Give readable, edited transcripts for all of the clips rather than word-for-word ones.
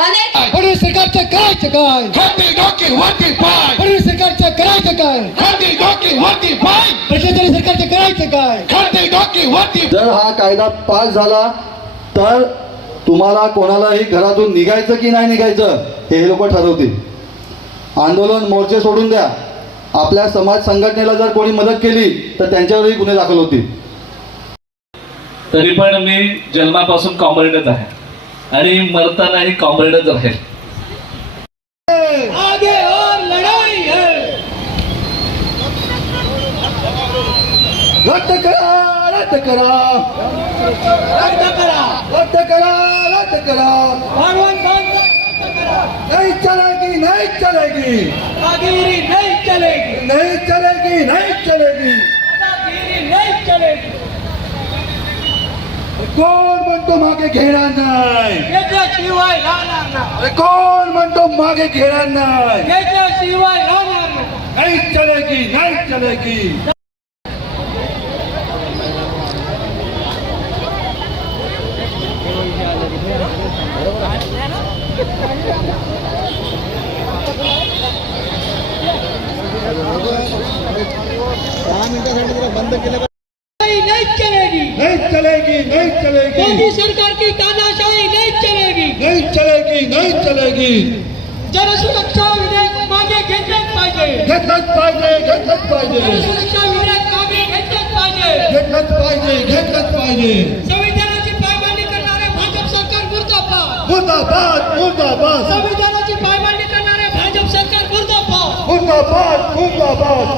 अनेक फडणवीस सरकारचं करायचं काय? खाती डोकी वरती पाय, फडणवीस सरकारचं करायचं काय? खाती डोकी वरती पाय, भ्रष्टाचारी सरकारचं करायचं काय? खाती डोकी वरती. जर हा कायदा पास झाला तर तुम्हाला कोणालाही घरातून निघायचं की नाही निघायचं हे लोक ठरवतील. आंदोलन मोर्चे सोडून द्या. आपल्या समाज संघटनेला जर कोणी मदत केली तर त्यांच्यावरही गुन्हे दाखल होतील. तरी पण मी जन्मापासून कॉम्रेडच आहे आणि मरतानाही कॉम्रेडच राहील. आगे और लढाई है. रद्द करा, रद्द करा, रद्द करा, रद्द करा, रद्द करा. नहीं चलेगी, नहीं चलेगी, दादागिरी नहीं चलेगी, नहीं चलेगी, नहीं चलेगी, दादागिरी नहीं चलेगी. कोण म्हणतो मागे घेणार नाही? याच्याशिवाय राहणार नाही. कोण म्हणतो मागे घेणार नाही? याच्याशिवाय राहणार नाही. नहीं चलेगी, नहीं चलेगी. नहीं चलेगी, नहीं चलेगी, नहीं चलेगी. मोदी सरकार की तानाशाही नहीं चलेगी, नहीं चलेगी, नहीं चलेगी. जनसुरक्षा विधेयक मागे घेतलंच पाहिजे, घेतलंच पाहिजे, घेतलंच पाहिजे. जनसुरक्षा विधेयक मागे घेतलंच पाहिजे, घेतलंच पाहिजे, घेतलंच पाहिजे. संविधानाची पायमल्ली करणारे भाजप सरकार मुर्दाबाद, मुर्दाबाद, मुर्दाबाद. संविधानाची पायमल्ली करणारे भाजप सरकार मुर्दाबाद, मुर्दाबाद, मुर्दाबाद.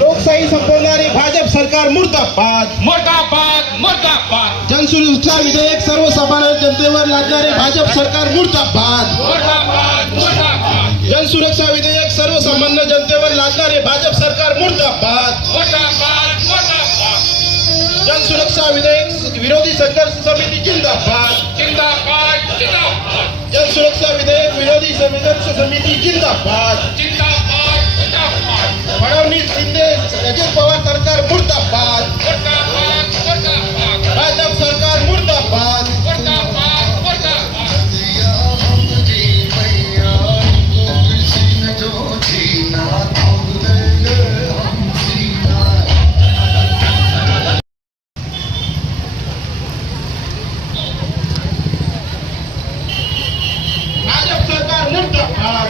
लोकशाही संपवणारी भाजप सरकार मुर्दाबाद, मुर्दाबाद, मुर्दाबाद, जनसुरक्षा विधेयक सर्वसामान्य जनतेवर लादणारे भाजप सरकार मुर्दाबाद, मुर्दाबाद, मुर्दाबाद, जनसुरक्षा विधेयक सर्वसामान्य जनतेवर लादणारे भाजप सरकार मुर्दाबाद, मुर्दाबाद, मुर्दाबाद, जनसुरक्षा विधेयक विरोधी संघर्ष समिती जिंदाबाद, जिंदाबाद, जिंदाबाद, जनसुरक्षा विधेयक विरोधी संघर्ष समिती जिंदाबाद. जिंदाबाद, जिंदाबाद, फडणवीस शिंदे अजित पवार सरकार मुर्दाबाद, मुर्दाबाद, मुर्दाबाद, भाजप सरकार मुर्दाबाद. मुर्दाबाद, मुर्दाबाद. भाजप सरकार मुर्दाबाद,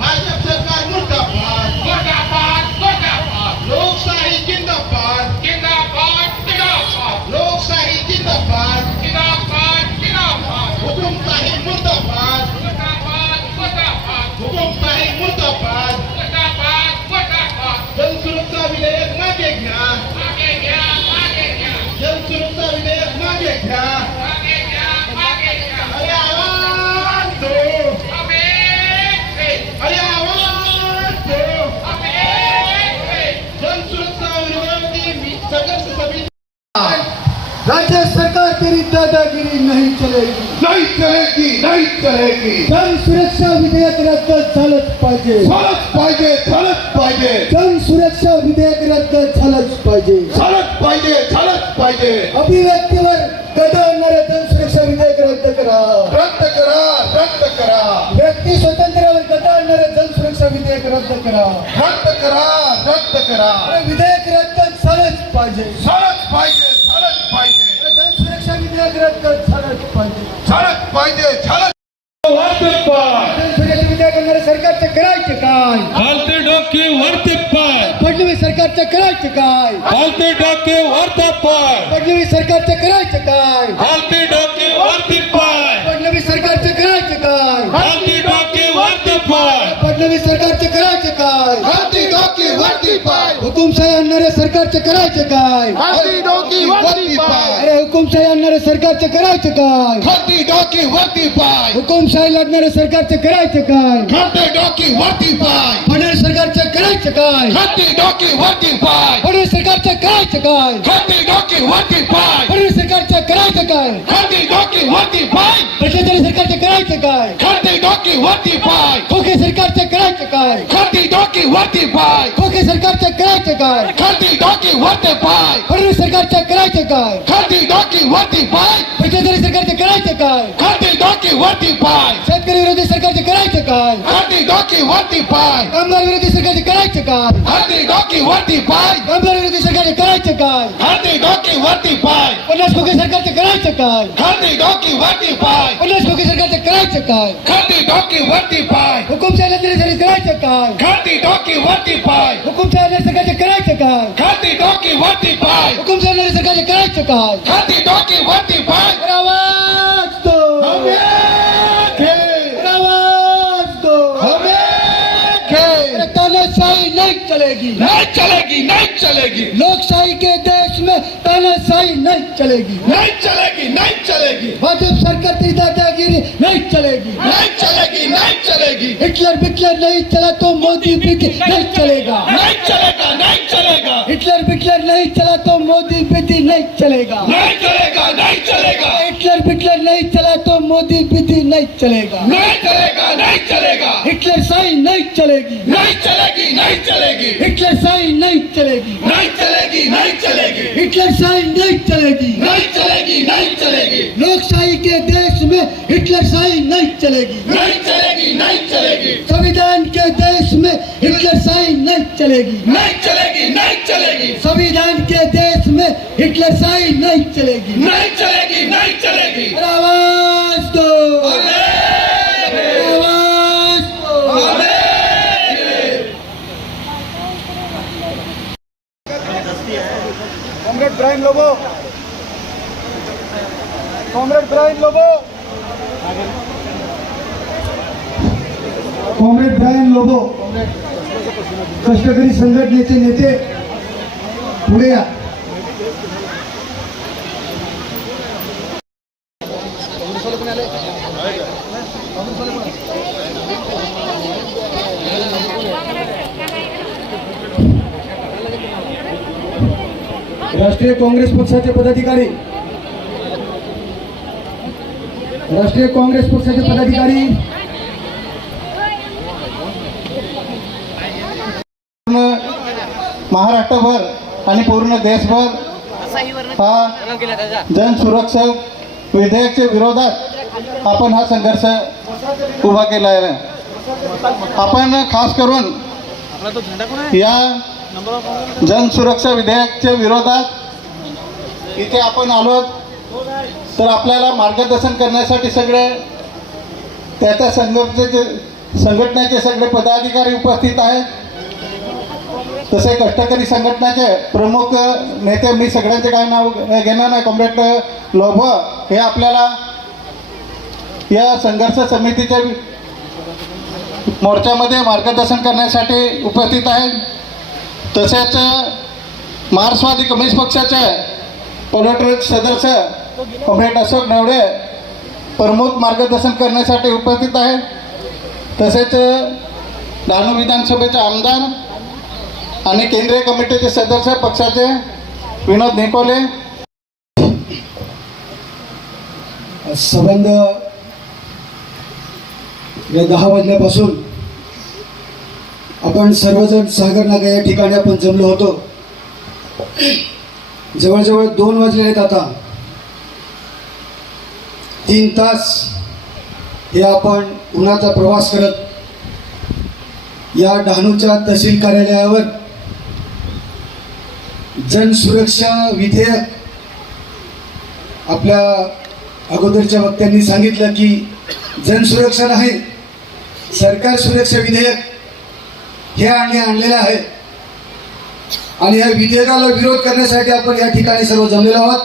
भाजप सरकार मुर्दाबाद. मुर्दाबाद, मुर्दाबाद, लोकशाही जिंदाबाद, जिंदाबाद, जिंदाबाद, लोकशाही जिंदाबाद. जिंदाबाद, जिंदाबाद, हुकुमशाही मुर्दाबाद, मुर्दाबाद, मुर्दाबाद, हुकुमशाही मुर्दाबाद. मुर्दाबाद, मुर्दाबाद. जनसुरक्षा विधेयक मागे घ्या, मागे घ्या, मागे घ्या, जनसुरक्षा विधेयक मागे घ्या. मागे घ्या, मागे घ्या. अरे आवाज दो, हम एक थे, अरे आवाज दो. हम एक थे. जनसुरक्षा विरोधी संघर्ष समिती राज्य सरकार तेरी दादागिरी नहीं चलेगी, नहीं चलेगी, नहीं चलेगी. जन सुरक्षा विधेयक रद्द झालंच पाहिजे, झालंच पाहिजे, झालंच पाहिजे, जन सुरक्षा विधेयक रद्द झालंच पाहिजे. झालंच पाहिजे, झालंच पाहिजे. अभिव्यक्तीवर गदा आणणारे जन सुरक्षा विधेयक रद्द करा, रद्द करा, रद्द करा, व्यक्ती स्वातंत्र्यावर गदा आणणारे जन सुरक्षा विधेयक रद्द करा. रद्द करा, रद्द करा. अरे विधेयक रद्द झालंच पाहिजे, झालंच पाहिजे, झालंच पाहिजे, अरे जन सुरक्षा विधेयक रद्द झालंच पाहिजे. झालंच पाहिजे, झालंच. जन सुरक्षा विधेयक आणणारे सरकारचं करायचं काय? हालते डोके वरते पाय, फडणवीस सरकारचं करायचं काय? हालते डोके वरते पाय, फडणवीस सरकारचं करायचं काय? हालते डोके वरते पाय, फडणवीस सरकारचं करायचं काय? हालते डोके वरते पाय, फडणवीस सरकारचं करायचं काय? खाती डोकी वरती पाय, हुकुमशाही आणणाऱ्या सरकारचं करायचं काय? खाती डोकी वरती पाय, अरे हुकुमशाही आणणाऱ्या सरकारचं करायचं काय? खाती डोकी वरती पाय, हुकुमशाही लढणाऱ्या सरकारचं करायचं काय? खाती डोकी वरती पाय, फडणवीस सरकारचं करायचं काय? खाती डोकी वरती पाय, फडणवीस सरकारचं करायचं काय? खाती डोकी वरती पाय, फडणवीस सरकारचं करायचं काय? खाती डोकी वरती पाय, भ्रष्टाचारी सरकारचं करायचं काय? खाती डोकी वरती पाय, खोके सरकारचं करायचं काय? खाती डोकी वरती पाय, खोके सरकारचं करायचं काय? खाती डोकी वरती पाय, फडणवीस सरकारचं करायचं काय? खाती डोकी वरती पाय भ्रष्टाचारी सरकारचे करायचं काय खाती डोकी वरती पाय शेतकरी विरोधी सरकारचे करायचं काय खाती डोकी वरती पाय कामगार विरोधी सरकारचे करायचं काय खाती डोकी वरती पाय कामगार विरोधी सरकारचे करायचं काय खाती डोकी वरती पाय 50 खोके सरकारचे करायचं काय खाती डोकी वरती पाय 50 खोके सरकारचे करायचं काय खाती डोकी वरती पाय हुकुमशाही सरकारचे करायचं काय खाती डोकी वरती पाय हुकुमशाही सरकारचे करायचं काय खाती डोकी वरती पाय हुकुमशाही सरकारचे करायचं काय खाती डोकी वरती पाय आवाज दो आवाज दो अरे तानाशाही नहीं चलेगी नहीं चलेगी नहीं चलेगी लोकशाही के देश में तानाशाही नहीं चलेगी नहीं चलेगी नहीं चलेगी भाजपा सरकार की दादागिरी नहीं चलेगी नहीं चलेगी नहीं चलेगी हिटलर बिटलर नहीं चला तो मोदी बिटी नहीं चलेगा नहीं चलेगा नहीं चलेगा हिटलर बिटलर नहीं चला तो मोदी बिटी नहीं चलेगा नहीं चलेगा नहीं चलेगा हिटलर बिटलर नहीं चला तो मोदी बिटी नहीं चलेगा नहीं चलेगा नहीं चलेगा हिटलर शाही नहीं चलेगी नहीं चलेगी नहीं चलेगी हिटलर शाही नहीं चलेगी नहीं चलेगी नहीं चलेगी हिटलर शाही नहीं चलेगी नहीं चलेगी नहीं चलेगी लोकशाही के देश में हिटलर शाही नहीं चलेगी नहीं चलेगी नहीं चलेगी संविधान के देश में हिटलर शाही नहीं चलेगी नहीं चलेगी नहीं चलेगी संविधान के देश में हिटलर शाही नहीं चलेगी नहीं चलेगी नहीं चलेगी आवाज दो आवाज दो comrade Brian Lobo comrade Brian Lobo comrade Brian Lobo कष्टकरी संघटनेचे नेते पुढे या राष्ट्रीय काँग्रेस पक्षाचे पदाधिकारी राष्ट्रीय काँग्रेस पक्षाचे पदाधिकारी महाराष्ट्रभर आणि पूर्ण देशभर हा जनसुरक्षक विधेयकच्या विरोधात आपण हा संघर्ष उभा केला आहे. आपण खास करून या जनसुरक्षा विधेयकच्या विरोधात इथे आपण आलो तर आपल्याला मार्गदर्शन करण्यासाठी सगळे त्या संघटनेचे सगळे पदाधिकारी उपस्थित आहेत. तसे कष्टकरी संघटनेचे प्रमुख नेते मी सगळ्यांचे काय नाव घेणार नाही. कॉम्रेड लोभ हे आपल्याला या संघर्ष समितीच्या मोर्चामध्ये मार्गदर्शन करण्यासाठी उपस्थित आहेत. तसेच मार्क्सवादी कम्युनिस्ट पक्षाचे पॉलिटिकल सदस्य कॉम्रेड अशोक नवडे प्रमुख मार्गदर्शन करण्यासाठी उपस्थित आहेत. तसेच डहाणू विधानसभेचे आमदार आणि केंद्रीय कमिटीचे सदस्य पक्षाचे विनोद निकोले. संबंध या 10 वाजल्यापासून आपण सर्वजण सागर नाका या ठिकाणी आपण जमलो होतो. जवळजवळ 2 वाजले आहेत. आता 3 तास हे आपण उन्हाचा प्रवास करत या डहाणूच्या तहसील कार्यालयावर जनसुरक्षा विधेयक आपल्या अगोदरच्या वक्त्यांनी सांगितलं की जनसुरक्षा नाही सरकार सुरक्षा विधेयक हे आणलेलं आहे. आणि या विधेयकाला विरोध करण्यासाठी आपण या ठिकाणी सर्व जमलेलो आहोत.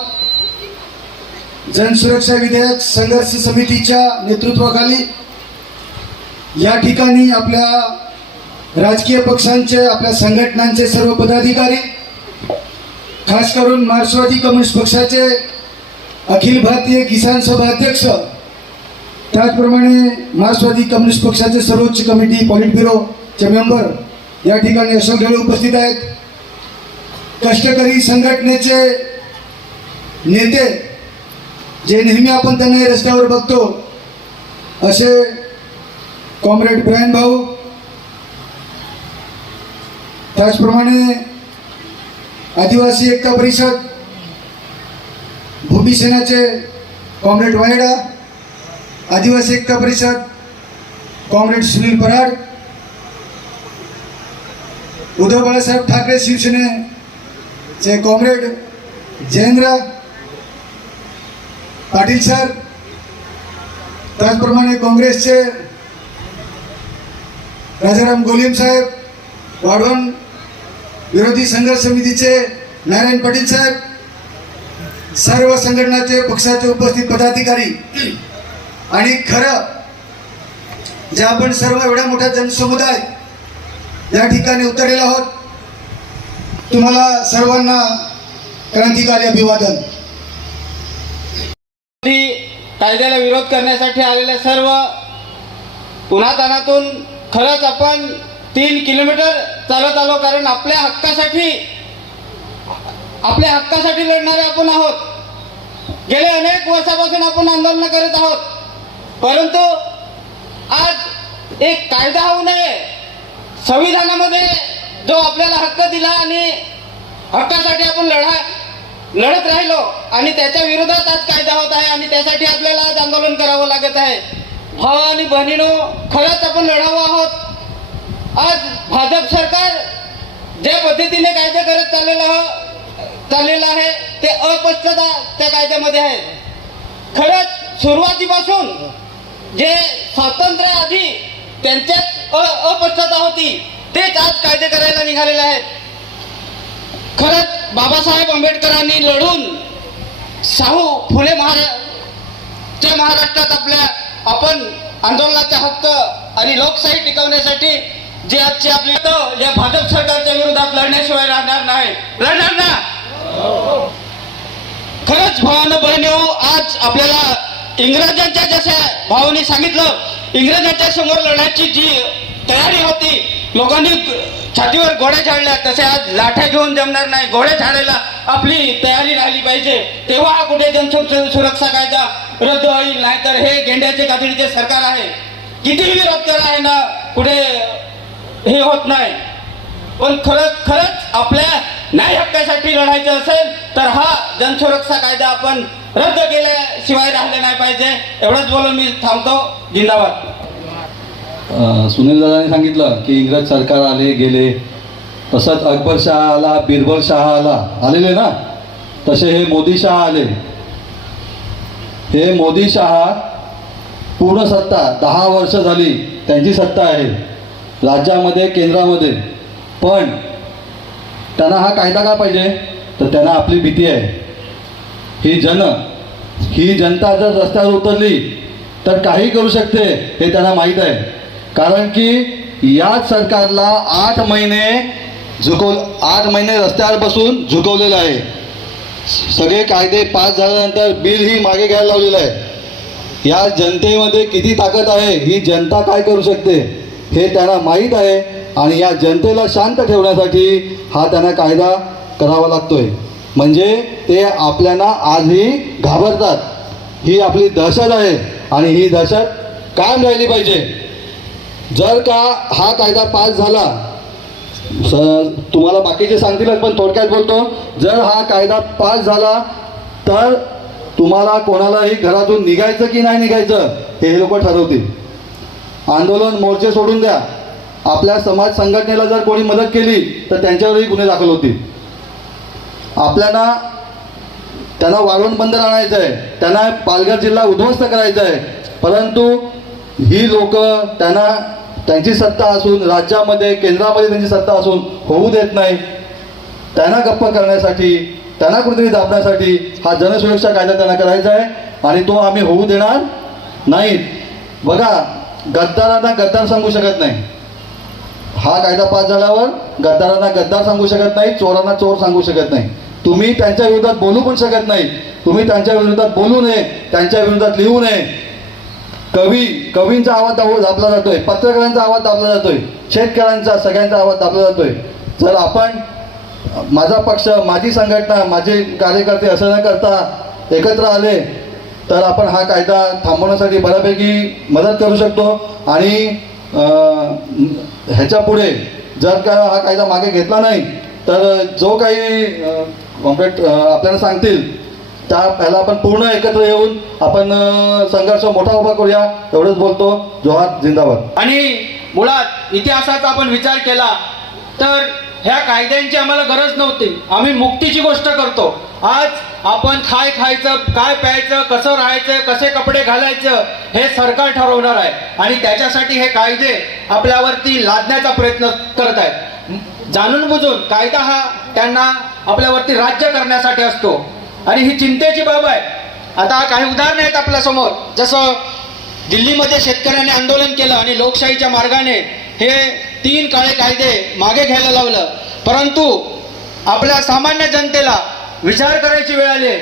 जनसुरक्षा विधेयक संघर्ष समितीच्या नेतृत्वाखाली या ठिकाणी आपल्या राजकीय पक्षांचे आपल्या संघटनांचे सर्व पदाधिकारी खास करून मार्क्सवादी कम्युनिस्ट पक्षाचे अखिल भारतीय किसान सभा अध्यक्ष त्याचप्रमाणे मार्क्सवादी कम्युनिस्ट पक्षाचे सर्वोच्च कमिटी पॉलिट ब्युरोचे मेंबर या ठिकाणी अशोक ढेळे उपस्थित आहेत. कष्टकरी संघटनेचे नेते जे नेहमी आपण त्यांना रस्त्यावर बघतो असे कॉम्रेड ब्रायन भाऊ, त्याचप्रमाणे आदिवासी एकता परिषद भूमिसेनाचे कॉम्रेड वायडा, आदिवासी एकता परिषद कॉम्रेड सुनील पराड, उद्धव बाळासाहेब ठाकरे शिवसेनेचे कॉम्रेड जयेंद्र पाटील सर, त्याचप्रमाणे काँग्रेसचे राजाराम गोलीम साहेब, वाढवण विरोधी संघर्ष समितीचे नारायण पाटील साहेब, सर्व संघटनाचे पक्षाचे उपस्थित पदाधिकारी आणि खरं जे आपण सर्व एवढ्या मोठा जनसमुदाय या ठिकाणी उतरलेलो आहोत, तुम्हाला सर्वांना क्रांतिकारी अभिवादन. कायद्याला विरोध करण्यासाठी आलेल्या सर्व उन्हातानातून खरंच आपण 3 किलोमीटर चालत आलो, कारण आपल्या हक्कासाठी लढणारे आपण आहोत. गेले अनेक वर्षापासून आपण आंदोलन करत आहोत, परंतु आज एक कायदा होऊ नये, संविधानामध्ये जो आपल्याला हक्क दिला आणि हक्कासाठी आपण लढत राहिलो आणि त्याच्या विरोधात आज कायदा होत आहे आणि त्यासाठी आपल्याला आज आंदोलन करावं लागत आहे. भावा आणि बहिणीनो, खरंच आपण लढावं आहोत. आज भाजप सरकार ज्या पद्धतीने कायदे करत चाललेलं आहे ते अस्पष्टता त्या कायद्यामध्ये आहे. खरंच सुरुवातीपासून जे स्वातंत्र्य आधी त्यांच्यात अस्पष्टता होती तेच आज कायदे करायला निघालेले आहेत. खरंच बाबासाहेब आंबेडकरांनी लढून शाहू फुले महाराष्ट्रात आपण आंदोलनाचा हक्क आणि लोकशाही टिकवण्यासाठी जे आजची आपली या भाजप सरकारच्या विरोधात लढण्याशिवाय लढणार ना. खरंच भावानं बहिणीओ, आज आपल्याला इंग्रजांच्या जशा भावांनी सांगितलं, इंग्रजांच्या समोर लढण्याची जी तयारी होती, लोकांनी छातीवर गोळ्या झाडल्या, तसे आज लाठ्या घेऊन जमणार नाही. गोळ्या झाडायला आपली तयारी राहिली पाहिजे, तेव्हा कुठे सुरक्षा कायदा रद्द होईल. नाहीतर हे गेंड्याचे कातडीचे सरकार आहे, कितीही विरोध करा आहे ना, कुठे हे होत नाही. पण खरंच आपल्या न्याय हक्कासाठी लढायचं असेल तर हा जनसुरक्षा कायदा आपण रद्द केल्याशिवाय राहिले नाही पाहिजे. एवढंच बोलून मी थांबतो. जिंदाबाद. सुनील दादांनी सांगितलं की इंग्रज सरकार आले गेले, तसंच अकबर शहा आला, बिरबल शहा आलेले ना, तसे हे मोदी शहा आले. हे मोदी शहा पूर्ण सत्ता 10 वर्ष झाली त्यांची सत्ता आहे राज्यामध्ये, केंद्रामध्ये. पण त्यांना हा कायदा का पाहिजे, तर त्यांना आपली भीती आहे. ही जनता जर रस्त्यावर उतरली तर काही करू शकते हे त्यांना माहीत आहे. कारण की याच सरकारला 8 महिने रस्त्यावर बसून झुकवलेलं आहे. सगळे कायदे पास झाल्यानंतर बिलही मागे घ्यायला लावलेलं आहे. या जनतेमध्ये किती ताकद आहे, ही जनता काय करू शकते हे त्यांना माहीत आहे. आणि या जनतेला शांत ठेवण्यासाठी हा त्यांना कायदा करावा लागतोय. म्हणजे ते आपल्याला आजही घाबरतात. ही आपली दहशत आहे आणि ही दहशत कायम राहिली पाहिजे. जर का हा कायदा पास झाला, तुम्हाला बाकीचे सांगतीलच पण थोडक्यात बोलतो, जर हा कायदा पास झाला तर तुम्हाला कोणालाही घरातून निघायचं की नाही निघायचं हे लोक ठरवतील. आंदोलन मोर्चे सोडून द्या. आपल्या समाज संघटनेला जर कोणी मदत केली तर त्यांच्यावरही गुन्हे दाखल होतील. त्यांना वाळवंट बंदर आणायचं आहे, त्यांना पालघर जिल्हा उद्ध्वस्त करायचा आहे. परंतु ही लोक त्यांची सत्ता असून, राज्यामध्ये केंद्रामध्ये त्यांची सत्ता असून होऊ देत नाही. त्यांना गप्प करण्यासाठी, त्यांना कुठेतरी दाबण्यासाठी हा जनसुरक्षा कायदा त्यांना करायचा आहे आणि तो आम्ही होऊ देणार नाही. बघा, गद्दारांना गद्दार सांगू शकत नाही. हा कायदा पास झाल्यावर गद्दारांना गद्दार सांगू शकत नाही, चोरांना चोर सांगू शकत नाही. तुम्ही त्यांच्या विरोधात बोलू पण शकत नाही. तुम्ही त्यांच्या विरोधात बोलू नये, त्यांच्या विरोधात लिहू नये. कवींचा आवाज दाबला जातोय, पत्रकारांचा आवाज दाबला जातोय, शेतकऱ्यांचा, सगळ्यांचा आवाज दाबला जातोय. जर आपण, माझा पक्ष, माझी संघटना, माझे कार्यकर्ते असं न करता एकत्र आले तर आपण हा कायदा थांबवण्यासाठी बऱ्यापैकी मदत करू शकतो. आणि ह्याच्या पुढे जर का हा कायदा मागे घेतला नाही तर जो काही कॉम्रेड आपल्याला सांगतील ह्याला आपण पूर्ण एकत्र येऊन आपण संघर्ष मोठा उभा करूया. एवढंच बोलतो. जोहार, जिंदाबाद. आणि मुळात इतिहासाचा आपण विचार केला तर ह्या कायद्यांची आम्हाला गरज नव्हती. आम्ही मुक्तीची गोष्ट करतो. आज आपण काय खायचं, काय प्यायचं, कसं राहायचं, कसे कपडे घालायचं हे सरकार ठरवणार आहे आणि त्याच्यासाठी हे कायदे आपल्यावरती लादण्याचा प्रयत्न करत आहेत. जाणून बुजून कायदा हा त्यांना आपल्यावरती राज्य करण्यासाठी असतो आणि ही चिंतेची बाब आहे. आता काही उदाहरणं आहेत आपल्यासमोर. जसं दिल्लीमध्ये शेतकऱ्यांनी आंदोलन केलं आणि लोकशाहीच्या मार्गाने हे 3 काळे कायदे मागे घ्यायला लावलं, परंतु आपल्या सामान्य जनतेला विचार करायची वेळ आली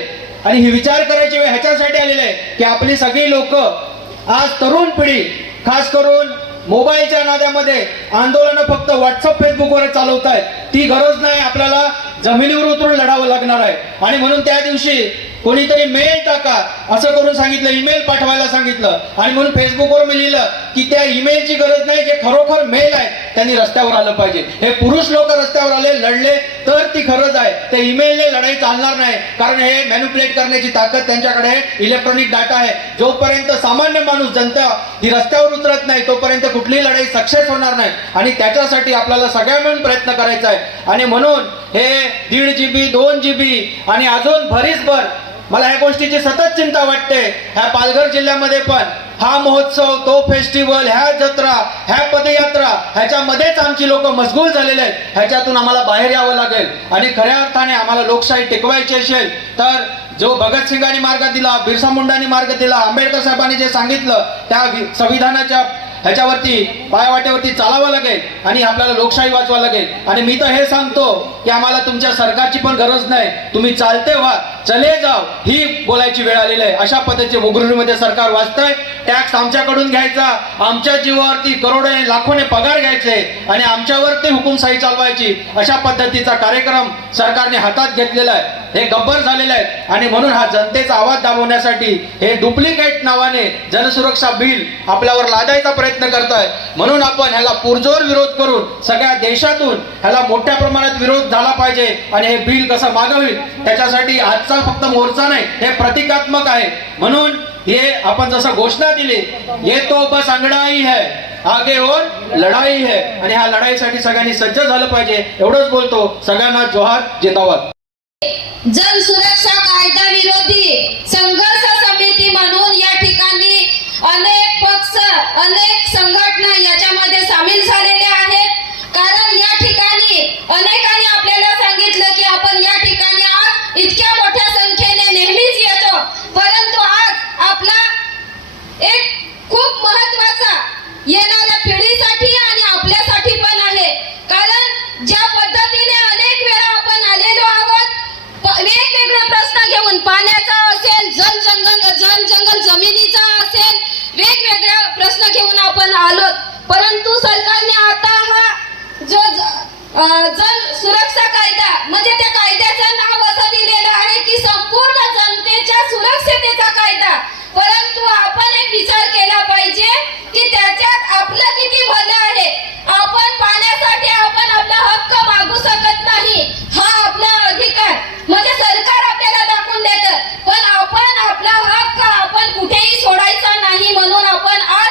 आणि ही विचार करायची वेळ ह्याच्यासाठी आलेली आहे की आपली सगळी लोक आज तरुण पिढी खास करून मोबाईलच्या नाद्यामध्ये आंदोलनं फक्त व्हॉट्सअप फेसबुकवर चालवत आहेत. ती गरज नाही, आपल्याला जमिनीवर उतरून लढावं लागणार आहे. आणि म्हणून त्या दिवशी कोणीतरी मेल टाका असं करून सांगितलं, ईमेल पाठवायला सांगितलं आणि म्हणून फेसबुकवर मी लिहिलं की त्या ईमेलची गरज नाही, जे खरोखर मेल आहे त्यांनी रस्त्यावर आलं पाहिजे. हे पुरुष लोक रस्त्यावर आले, लढले तर ती खरंच आहे. ते ईमेलने लढाई चालणार नाही, कारण हे मॅन्युप्युलेट करण्याची ताकद त्यांच्याकडे इलेक्ट्रॉनिक डाटा आहे. जोपर्यंत सामान्य माणूस, जनता ही रस्त्यावर उतरत नाही तोपर्यंत कुठलीही लढाई सक्सेस होणार नाही आणि त्याच्यासाठी आपल्याला सगळ्या मिळून प्रयत्न करायचा आहे. आणि म्हणून हे 1.5 GB 2 GB आणि अजून भरीसभर मला ह्या गोष्टीची सतत चिंता वाटते. ह्या पालघर जिल्ह्यामध्ये पण हा महोत्सव, तो फेस्टिवल, ह्या जत्रा, ह्या पदयात्रा ह्याच्यामध्येच आमची लोक मशगूल झालेले आहेत. ह्याच्यातून आम्हाला बाहेर यावं लागेल आणि खऱ्या अर्थाने आम्हाला लोकशाही टिकवायची असेल तर जो भगतसिंगांनी मार्ग दिला, बिरसा मुंडांनी मार्ग दिला, आंबेडकर साहेबांनी जे सांगितलं त्या संविधानाच्या ह्याच्यावरती पायवाटेवरती चालावं लागेल आणि आपल्याला लोकशाही वाचवा लागेल. आणि मी तर हे सांगतो की आम्हाला तुमच्या सरकारची पण गरज नाही, तुम्ही चालते व्हा, चले जाव ही बोलायची वेळ आलेली आहे. अशा पद्धतीचे मुगुरूमध्ये सरकार वाचतंय. टॅक्स आमच्याकडून घ्यायचा, आमच्या जीवावरती करोडोने लाखोने पगार घ्यायचे आणि आमच्यावरती हुकुमशाही चालवायची, अशा पद्धतीचा कार्यक्रम सरकारने हातात घेतलेला आहे. हे गब्बर झालेले आहेत आणि म्हणून हा जनतेचा आवाज दाबवण्यासाठी हे डुप्लिकेट नावाने जनसुरक्षा बिल आपल्यावर लादायचा प्रयत्न करताय. म्हणून आपण ह्याला पुरजोर विरोध करून सगळ्या देशातून ह्याला मोठ्या प्रमाणात विरोध झाला पाहिजे आणि हे बिल कसं मागे होईल त्याच्यासाठी आजचा फक्त मोर्चा नाही, हे प्रतिकात्मक आहे. म्हणून हे आपण जसं घोषणा दिली, ये तो बस अंगड़ाई है, आगे और लढाई है आणि ह्या लढाईसाठी सगळ्यांनी सज्ज झालं पाहिजे. एवढंच बोलतो. सगळ्यांना जोहार, जिंदाबाद. जन सुरक्षा कायदा विरोधी संघर्ष समिती म्हणून या ठिकाणी अनेक पक्ष, अनेक संघटना याच्यामध्ये सामील झालेले आहेत. कारण या ठिकाणी अनेकांनी आपल्याला सांगितलं की आपण या ठिकाणी आज इतक्या मोठ्या संख्येने नेहमीच येतो, परंतु आज आपला एक खूप महत्वाचा येणाऱ्या पिढीसाठी आणि आपल्यासाठी पण आहे. कारण ज्या पद्धतीने अनेक वेळा आपण आलेलो आहोत, वेगवेगळे प्रश्न घेऊन, पाण्याचा असेल, जल जंगल जमिनीचा असेल, वेगवेगळे प्रश्न घेऊन आपण आलो, परंतु सरकारने आता हा जो जन सुरक्षा कायदा म्हणजे त्या कायद्याचं नाव असं दिलेलं आहे की संपूर्ण जनतेच्या सुरक्षतेचा कायदा. परंतु आपण एक विचार केला पाहिजे की त्याच्यात आपलं किती भलं आहे. आपण पाण्यासाठी आपण आपला हक्क मागू शकत नाही, हा आपला अधिकार म्हणजे सरकार आपल्याला दाखवून देतं, पण आपण आपला हक्क आपण कुठेही सोडायचा नाही. म्हणून आपण आज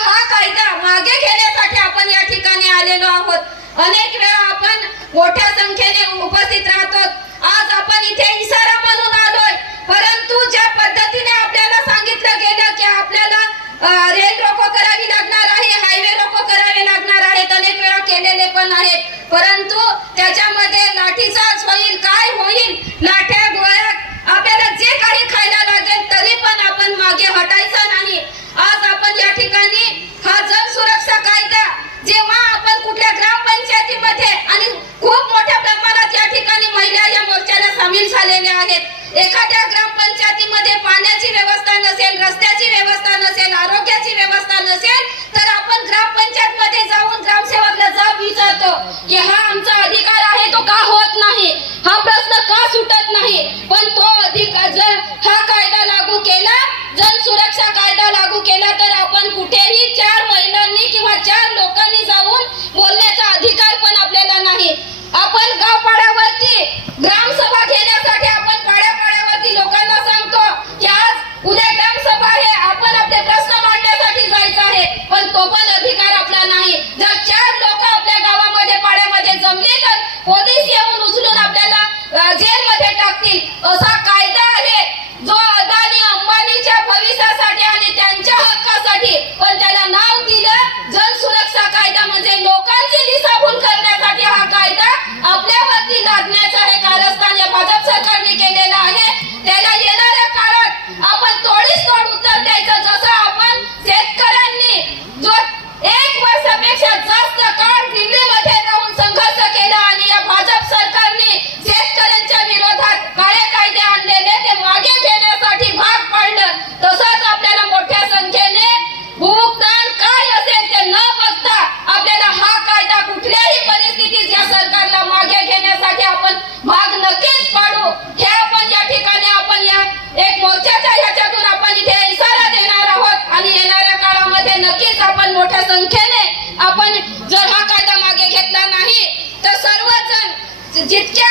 हा कायदा मागे घेण्यासाठी आपण या ठिकाणी आलेलो आहोत. अनेक वेळा आपण मोठ्या संख्येने उपस्थित राहतो. आज आपण इथे इशारा म्हणून आलोय, परंतु ज्या पद्धतीने आपल्याला सांगितलं गेलं की आपल्याला रेल रोको करावी लागणार आहे, हायवे रोको करावे लागणार आहेत, अनेक वेळा केलेले पण आहेत, परंतु त्याच्यामध्ये लाठीचार्ज होईल, काय होईल, लाठ्या गोळ्या आपल्याला जे काही खायला लागेल तरी पण आपण मागे हटायचं नाही. आज आपण या ठिकाणी हा जन सुरक्षा कायदा जेव्हा आपण कुठल्या ग्रामपंचायतीमध्ये आणि खूप मोठ्या प्रमाणात या ठिकाणी महिला या मोर्चाला सामील झालेल्या आहेत. एखाद्या ग्रामपंचायतीमध्ये पाण्याची व्यवस्था नसेल, रस्त्याची व्यवस्था नसेल, आरोग्याची व्यवस्था नसेल तर आपण ग्रामपंचायत मध्ये जाऊन ग्रामसेवकला जाब विचारतो की हा आमचा अधिकार आहे तो का होत नाही, हा प्रश्न का सुटत नाही. आपण मोठ्या संख्येने आपण जर हा कायदा मागे घेतला नाही तर सर्वजण जितक्या